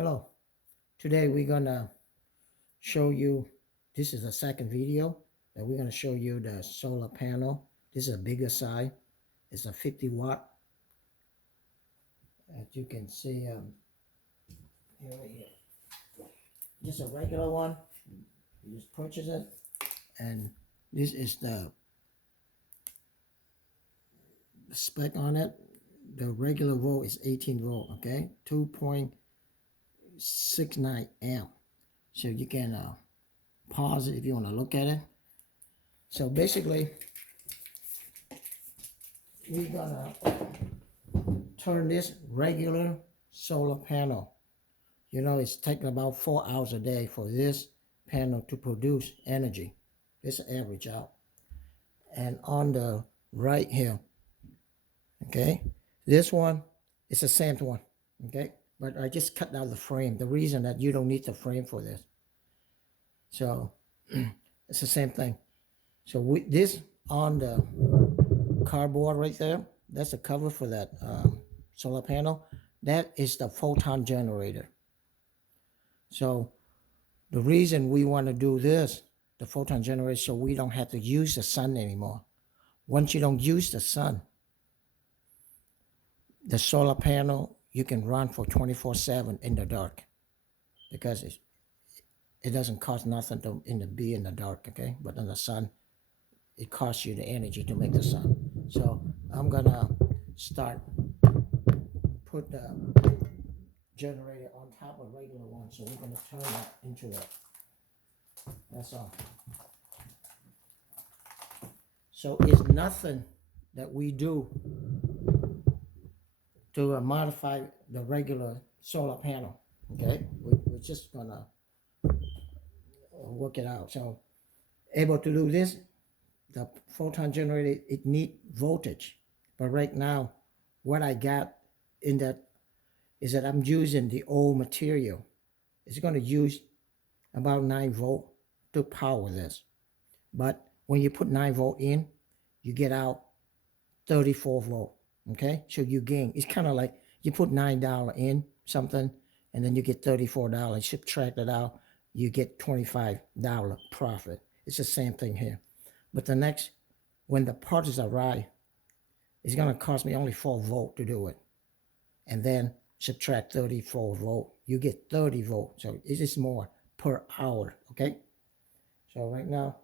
Hello, today we're gonna show you, this is the second video that we're gonna show you the solar panel. This is a bigger size, it's a 50 watt. As you can see, here, just a regular one, you just purchase it, and this is the spec on it. The regular volt is 18 volt, okay, 2.69 amp. So you can pause it if you want to look at it. So basically, we're gonna turn this regular solar panel. You know, it's taking about 4 hours a day for this panel to produce energy. This average out. And on the right here, okay, this one is the same one, okay? But I just cut out the frame. The reason that you don't need the frame for this. So it's the same thing. So this on the cardboard right there, that's the cover for that solar panel. That is the photon generator. So the reason we want to do this, the photon generator, so we don't have to use the sun anymore. Once you don't use the sun, the solar panel, you can run for 24/7 in the dark, because it doesn't cost nothing to be in the dark, okay? But in the sun, it costs you the energy to make the sun. So I'm gonna start put the generator on top of regular one. So we're gonna turn that into it. That's all. So it's nothing that we do to modify the regular solar panel. Okay, we're just gonna work it out. So able to do this, the photon generator, it need voltage. But right now, what I got in that is that I'm using the old material. It's going to use about 9 volt to power this. But when you put 9 volt in, you get out 34 volt. Okay, so you gain. It's kind of like you put $9 in something, and then you get $34. Subtract it out, you get $25 profit. It's the same thing here. But the next, when the parts arrive, it's going to cost me only 4 volt to do it. And then subtract 34 volt, you get 30 volt. So it's just more per hour, okay? So right now,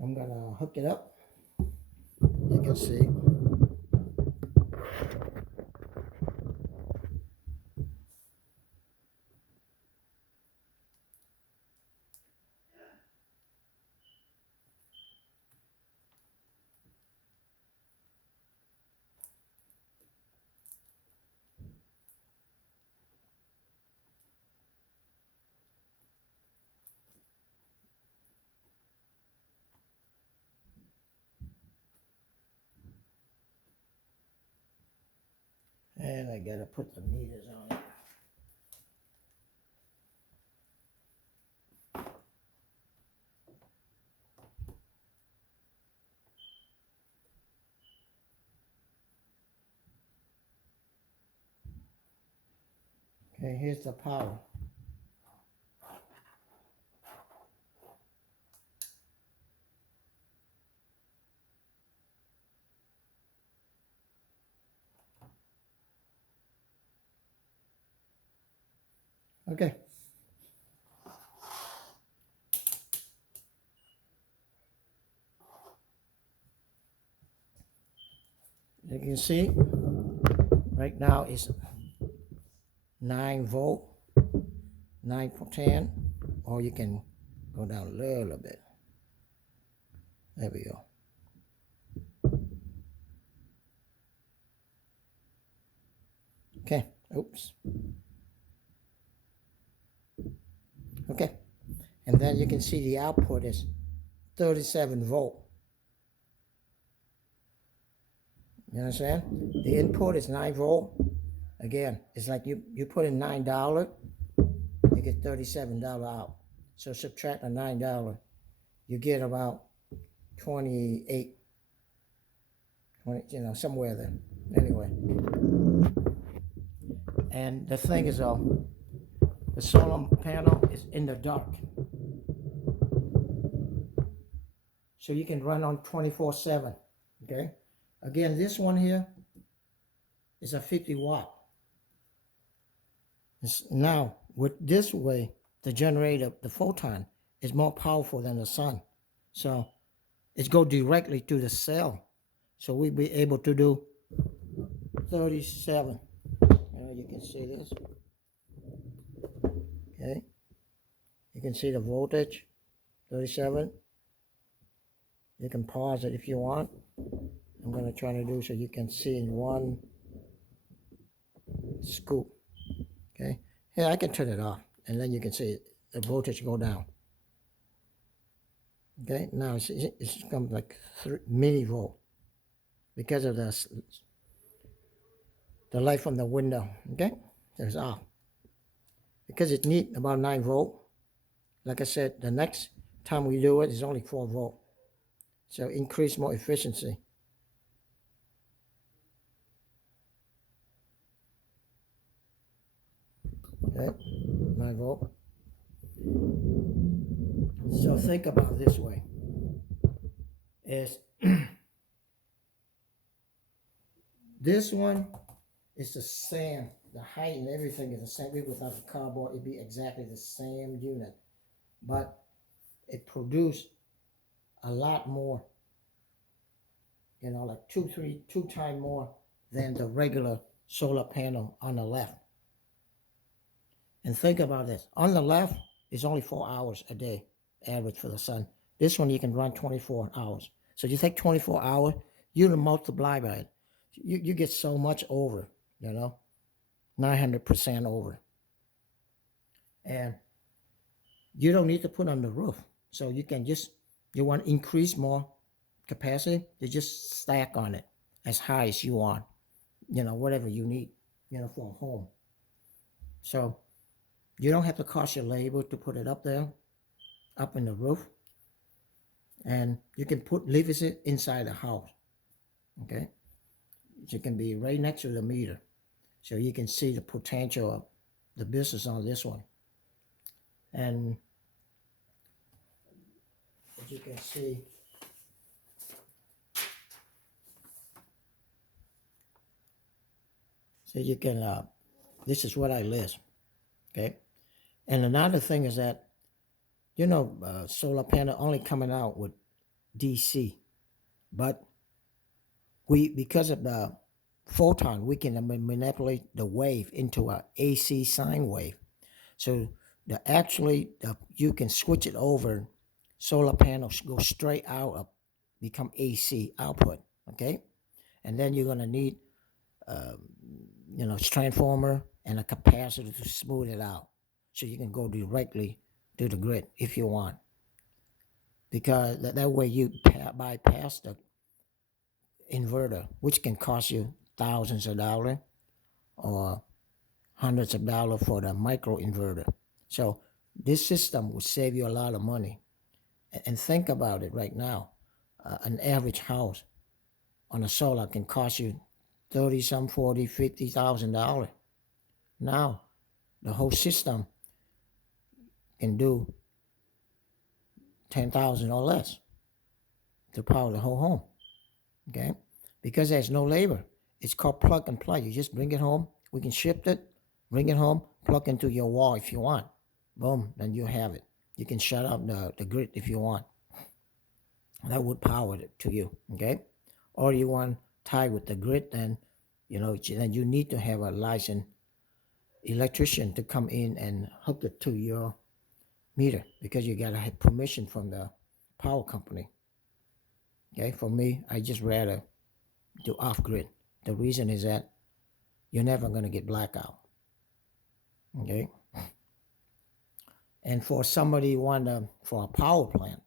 I'm going to hook it up. You can see. And I gotta put the meters on it. Okay, here's the power. Okay. You can see, right now it's 9 volt, 9.10, or you can go down a little bit. There we go. Okay, oops. Okay, and then you can see the output is 37 volt. You understand? The input is 9 volt. Again, it's like you put in $9, you get $37 out. So subtract the $9, you get about 28, 20, you know, somewhere there. Anyway. And the thing is, the solar panel is in the dark. So you can run on 24/7. Okay. Again, this one here is a 50 watt. Now, with this way, the generator, the photon, is more powerful than the sun. So it go directly to the cell. So we'll be able to do 37. You can see this. Okay. You can see the voltage, 37. You can pause it if you want. I'm going to try to do so you can see in one scoop. Okay. Yeah, I can turn it off, and then you can see the voltage go down. Okay. Now it's come like 3 millivolt because of the light from the window. Okay. So it's off because it needs about 9 volt. Like I said, the next time we do it is only 4 volt. So increase more efficiency. Okay, 9 volt. So think about it this way. Is this one is the same. The height and everything is the same. Without the cardboard, it'd be exactly the same unit. But it produced a lot more. You know, like two times more than the regular solar panel on the left. And think about this. On the left, it's only 4 hours a day average for the sun. This one you can run 24 hours. So you take 24 hours, you multiply by it. You get so much over, 900% over. And you don't need to put on the roof. So you can you want to increase more capacity, you just stack on it as high as you want, whatever you need, for a home. So you don't have to cost your labor to put it up there, up in the roof. And you can leave it inside the house. Okay. It can be right next to the meter. So you can see the potential of the business on this one. And as you can see, so you can, this is what I list. Okay. And another thing is that, solar panel only coming out with DC, but because of the photon, we can manipulate the wave into a AC sine wave. So you can switch it over. Solar panels go straight out, become AC output. Okay, and then you're gonna need, transformer and a capacitor to smooth it out, so you can go directly to the grid if you want. Because that way you bypass the inverter, which can cost you thousands of dollars or hundreds of dollars for the micro inverter. So this system will save you a lot of money. And think about it right now. An average house on a solar can cost you 30 some 40 $50,000. Now the whole system can do 10,000 or less to power the whole home. Okay, because there's no labor. It's called plug and play. You just bring it home. We can ship it, bring it home, plug into your wall if you want. Boom, then you have it. You can shut off the grid if you want. That would power it to you. Okay, or you want tie with the grid, then then you need to have a licensed electrician to come in and hook it to your meter, because you gotta have permission from the power company. Okay, for me, I just rather do off grid. The reason is that you're never gonna get blackout. Okay, and for somebody for a power plant,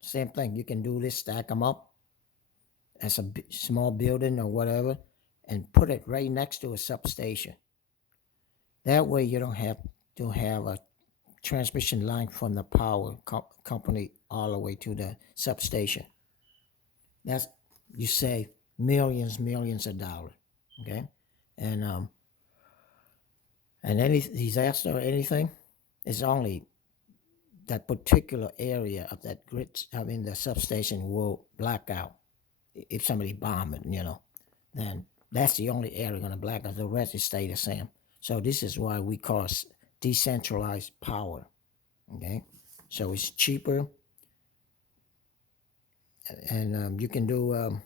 same thing. You can do this, stack them up as a small building or whatever, and put it right next to a substation. That way you don't have to have a transmission line from the power company all the way to the substation. You save millions of dollars. Okay, and any disaster or anything, It's only that particular area of that grid, I mean, the substation will black out if somebody bomb it, then that's the only area going to black out. The rest is stay the same. So this is why we call decentralized power. Okay, so it's cheaper, and you can do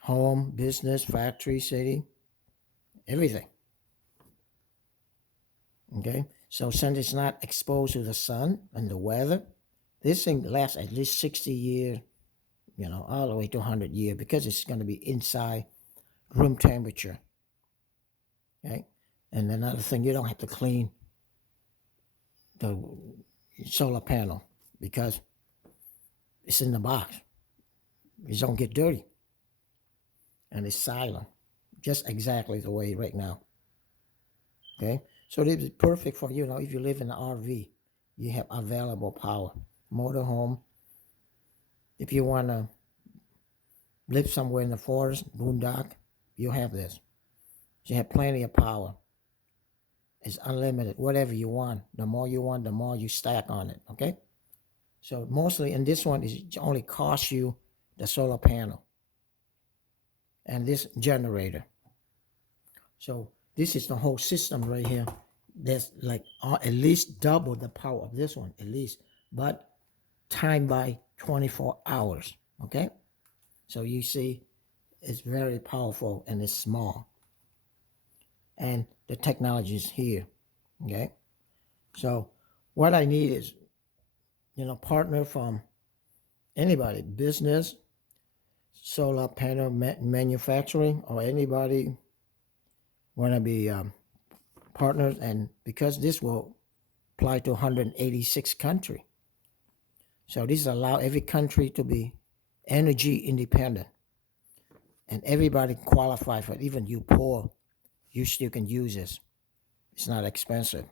home, business, factory, city, everything. Okay, so since it's not exposed to the sun and the weather, this thing lasts at least 60 years, all the way to 100 years, because it's going to be inside room temperature. Okay, and another thing, you don't have to clean the solar panel because it's in the box. It don't get dirty, and it's silent, just exactly the way right now. Okay, so this is perfect for if you live in an RV, you have available power. Motorhome, if you want to live somewhere in the forest, boondock, you have this. You have plenty of power. It's unlimited, whatever you want. The more you want, the more you stack on it. Okay, so mostly in this one, it only costs you the solar panel and this generator. So this is the whole system right here. There's like at least double the power of this one, at least, but time by 24 hours. Okay, so you see it's very powerful and it's small, and the technology is here. Okay, so what I need is partner from anybody, business, solar panel manufacturing, or anybody want to be partners. And because this will apply to 186 countries, so this allow every country to be energy independent, and everybody qualify for it. Even you poor, you still can use this. It's not expensive.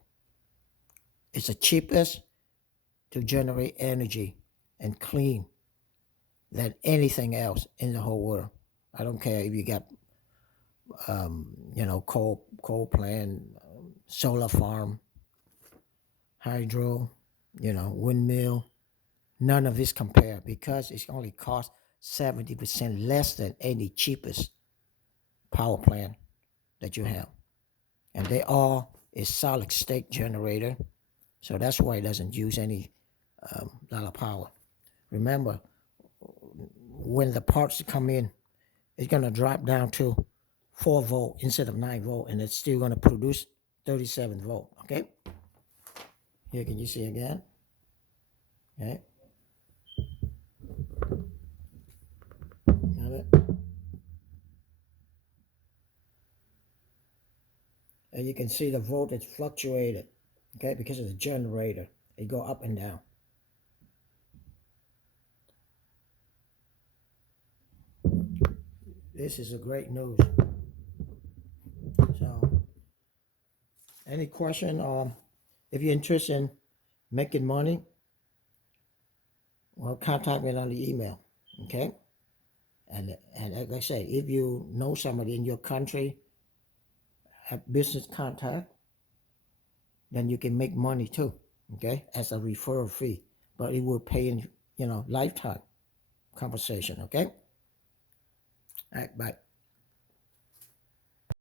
It's the cheapest to generate energy and clean than anything else in the whole world. I don't care if you got coal plant, solar farm, hydro, windmill. None of this compare because it's only cost 70% less than any cheapest power plant that you have. And they all is solid state generator. So that's why it doesn't use any lot of power. Remember, when the parts come in, it's going to drop down to 4 volt instead of 9 volt, and it's still going to produce 37 volt. Okay, here, can you see again? Okay, got it. And you can see the voltage fluctuated, okay, because of the generator. It go up and down. This is a great news. So, any question, or if you're interested in making money, well, contact me on the email, okay? And like I say, if you know somebody in your country, have business contact, then you can make money too, okay, as a referral fee. But it will pay in, lifetime compensation, okay? All right, bye.